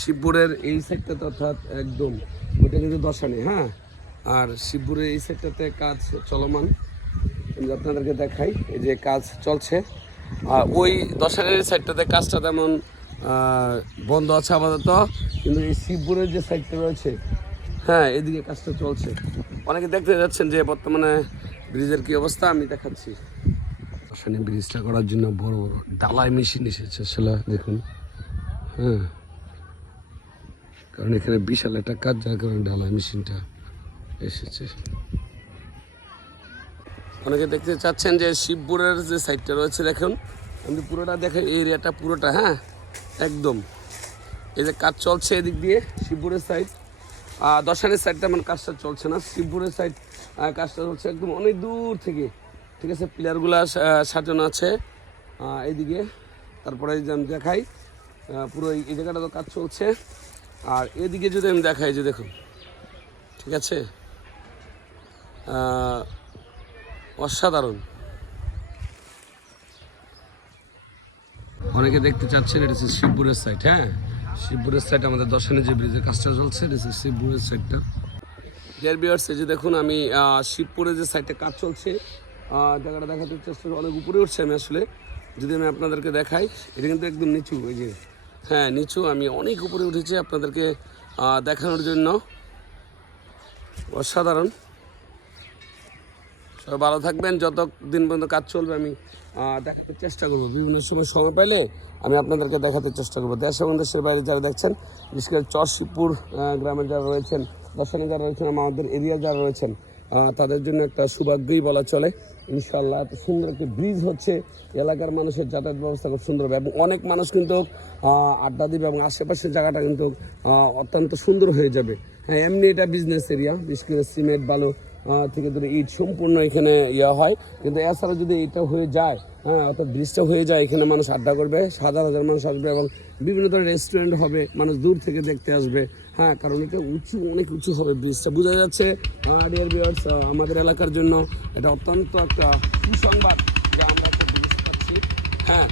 শিবপুরের এই সাইডটাতে অর্থাৎ একদম ওইটা কিন্তু দশানি, হ্যাঁ। আর শিবপুরের এই সাইডটাতে কাজ চলমান, আমি আপনাদেরকে দেখাই। এই যে কাজ চলছে, আর ওই দশানির সাইডটাতে কাজটা তেমন বন্ধ আছে আপাতত, কিন্তু এই শিবপুরের যে সাইডটা রয়েছে, হ্যাঁ, এদিকে কাজটা চলছে। অনেকে দেখতে যাচ্ছেন যে বর্তমানে ব্রিজের কি অবস্থা, আমি দেখাচ্ছি। দশানি ব্রিজটা করার জন্য বড় বড় ডালাই মেশিন এসেছে আসলে, দেখুন। হ্যাঁ, কারণ এখানে বিশাল একটা কাজ, যার কারণে ঢালাই মেশিনটা এসেছে। অনেকে দেখতে চাচ্ছেন যে শিবপুরের যে সাইডটা রয়েছে, দেখুন আমি পুরোটা দেখে, এই এরিয়াটা পুরোটা, হ্যাঁ, একদম এই যে কাজ চলছে এদিক দিয়ে শিবপুরের সাইড। দশানের সাইড তেমন কাজটা চলছে না, শিবপুরের সাইড কাজটা চলছে একদম অনেক দূর থেকে, ঠিক আছে। পিলারগুলো সাজানো আছে এইদিকে। তারপরে যে আমি দেখাই, পুরো এই জায়গাটা তো কাজ চলছে। আর এদিকে যদি আমি দেখাই, যে দেখুন, ঠিক আছে, অসাধারণ। অনেকে দেখতে চাচ্ছেন এটা হচ্ছে শিবপুরের সাইড, হ্যাঁ, শিবপুরের সাইড আমাদের দশানে যে ব্রিজের কাজটা চলছে, এটা হচ্ছে শিবপুরের সাইডটা। ডিয়ার ভিউয়ার্স, এই যে দেখুন আমি শিবপুরের যে সাইডটা কাজ চলছে, জায়গাটা দেখাতে চেষ্টা করি। অনেক উপরে উঠছে আমি আসলে, যদি আমি আপনাদেরকে দেখাই, এটা কিন্তু একদম নিচু, এই যে, হ্যাঁ, নিচু। আমি অনেক উপরে উঠেছি আপনাদেরকে দেখানোর জন্য। অসাধারণ। সবাই ভালো থাকবেন, যত দিন পর্যন্ত কাজ চলবে আমি দেখাতে চেষ্টা করবো। বিভিন্ন সময় পাইলে আমি আপনাদেরকে দেখাতে চেষ্টা করবো। দেশ এবং দেশের বাইরে যারা দেখছেন, বিশেষ করে শিবপুর গ্রামের যারা রয়েছেন, দশানে যারা রয়েছেন, আমাদের এরিয়া যারা রয়েছেন, তাদের জন্য একটা সৌভাগ্যই বলা চলে। ইনশাল্লাহ এত সুন্দর একটি ব্রিজ হচ্ছে, এলাকার মানুষের যাতায়াত ব্যবস্থা খুব সুন্দর হবে এবং অনেক মানুষ কিন্তু আড্ডা দিবে এবং আশেপাশের জায়গাটা কিন্তু অত্যন্ত সুন্দর হয়ে যাবে। হ্যাঁ, এমনি এটা বিজনেস এরিয়া, বিশেষ করে সিমেন্ট, বালু থেকে ধরে ইট সম্পূর্ণ এখানে হয়। কিন্তু এছাড়া যদি এটা হয়ে যায়, হ্যাঁ, অর্থাৎ ব্রিজটা হয়ে যায়, এখানে মানুষ আড্ডা করবে, হাজার হাজার মানুষ আসবে এবং বিভিন্ন ধরনের রেস্টুরেন্ট হবে, মানুষ দূর থেকে দেখতে আসবে। হ্যাঁ, কারণ এটা উঁচু, অনেক উঁচু হবে ব্রিজটা, বোঝা যাচ্ছে। ডিয়ার ভিউয়ার্স, আমাদের এলাকার জন্য এটা অত্যন্ত একটা সুসংবাদ যে আমরা একটা ব্রিজ পাচ্ছি। হ্যাঁ,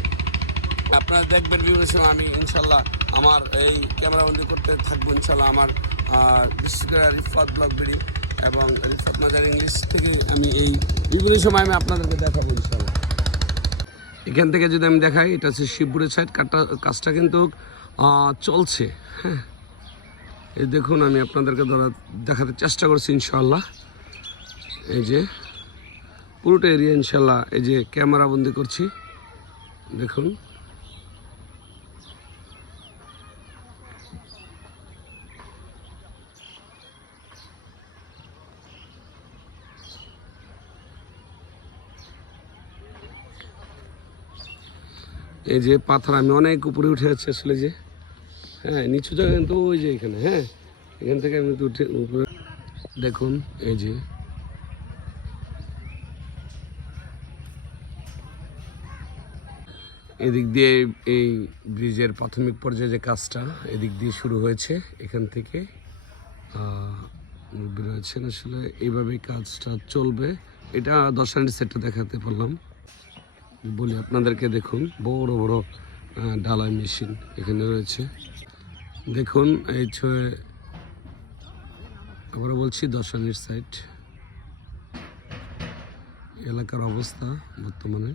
আপনারা দেখবেন বিভিন্ন সময়, আমি ইনশাল্লাহ আমার এই ক্যামেরাবন্দি করতে থাকবো ইনশাল্লাহ। আমার বিশেষ করে রিফাত ব্লগ ভিডিও এবং রিফাত মাজার ইংলিশ থেকে আমি এই বিভিন্ন সময় আমি আপনাদেরকে দেখাবো ইনশাল্লাহ। এখান থেকে যদি আমি দেখাই, এটা হচ্ছে শিবপুরের সাইড, কাজটা কিন্তু চলছে। হ্যাঁ, এই দেখুন, আমি আপনাদেরকে দেখাতে চেষ্টা করছি ইনশাল্লাহ। এই যে পুরোটা এরিয়া ইনশাল্লাহ এই যে ক্যামেরা বন্দি করছি, দেখুন। এই যে পাথর, আমি অনেক উপরে উঠে যাচ্ছি আসলে, যে, হ্যাঁ, নিচু জায়গা কিন্তু ওই যে এখানে, হ্যাঁ, এখান থেকে আমি উঠে উপরে দেখুন। এই যে এদিক দিয়ে এই ব্রিজের প্রাথমিক পর্যায়ে যে কাজটা এদিক দিয়ে শুরু হয়েছে, এখান থেকে রয়েছেন আসলে, এইভাবেই কাজটা চলবে। এটা দশানির সেটটা দেখাতে পারলাম বলি আপনাদেরকে। দেখুন, বড় বড় ঢালাই মেশিন এখানে রয়েছে, দেখুন। এই আবার বলছি, দশানির সাইড এলাকার অবস্থা বর্তমানে।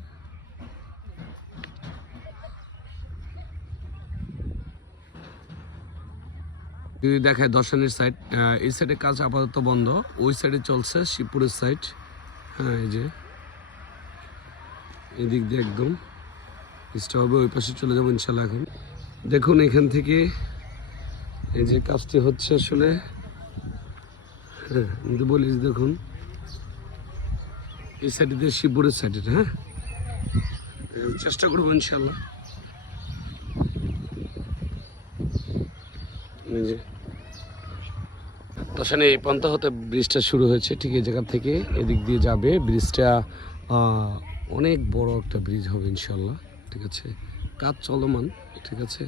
যদি দেখায় দশানির সাইড, এই সাইডে কাজ আপাতত বন্ধ, ওই সাইডে চলছে শিবপুরের সাইড। হ্যাঁ, এই যে এদিক দিয়ে একদম ব্রিজটা হবে, ওই পাশে চলে যাবো ইনশাল্লাহ। এখন দেখুন, এখান থেকে এই যে কাজটি হচ্ছে আসলে, হ্যাঁ, কিন্তু বলিস, দেখুন এই সাইডে দিয়ে শিবপুরের সাইডে। হ্যাঁ, চেষ্টা করবো ইনশাল্লাহ। এই যে দশানে এই পন্থা হতে ব্রিজটা শুরু হয়েছে, ঠিক এই জায়গা থেকে এদিক দিয়ে যাবে ব্রিজটা। অনেক বড় একটা ব্রিজ হবে ইনশাল্লাহ, ঠিক আছে। কাজ চলমান, ঠিক আছে।